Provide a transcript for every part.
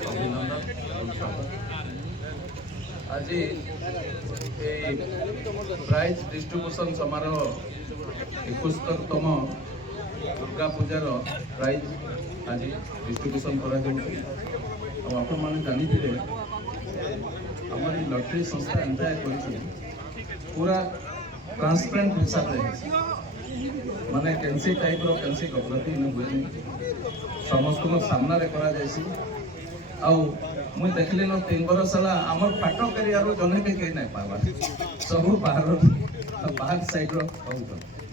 अभिनंदन और स्वागत। आज प्राइज डिस्ट्रीब्यूशन समारोह 71तम दुर्गा पूजार प्राइज आज डिस्ट्रीब्यूशन करा आपण मैंने जानी आम लटरी संस्था एंता पूरा ट्रांसपेरेंट हिसाब से माने कैंसी टाइप रो कैंसी गलती न हुए समस्त सामना रे करा जायसी आउ मुई देखली न 3 बरस साला हमर पाटो करियर जने के कहीं नहीं पावा सब बाहर साइड रो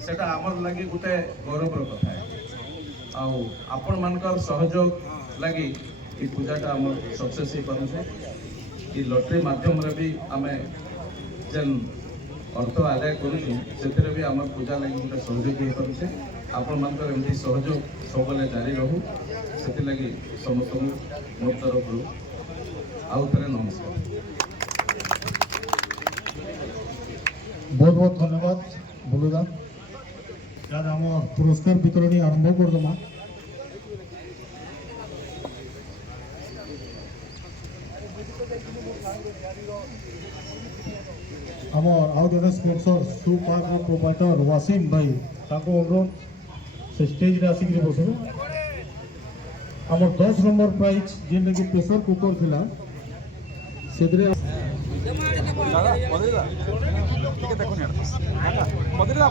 सेटा हमर लागि गुटे गौरव रो कथा है आउ आपण मानकर सहयोग लागि ई पूजाटा हमर सक्सेस ही करू छे ई लॉटरी माध्यम रे भी हमें जन अर्थ आदाय करूँ भी आम पूजा लगी गोटे सहयोग हो पारे आपण मान एमती सहयोग सब जारी रहू से लगी समस्त मो तरफ आउ थे नमस्कार। बहुत बहुत धन्यवाद बोलूदा यार आम पुरस्कार वितरणी आरंभ करदमा। आमर आउ जने स्पॉन्सर शू पार्क प्रोप्राइटर वासिम भाई ताको अनुरोध से स्टेज रे आसिक बसबे। आमर 10 नंबर प्राइज जेन कि प्रेशर कुकर थिला सेदरे दादा बदला ठीक है देखो यार बदला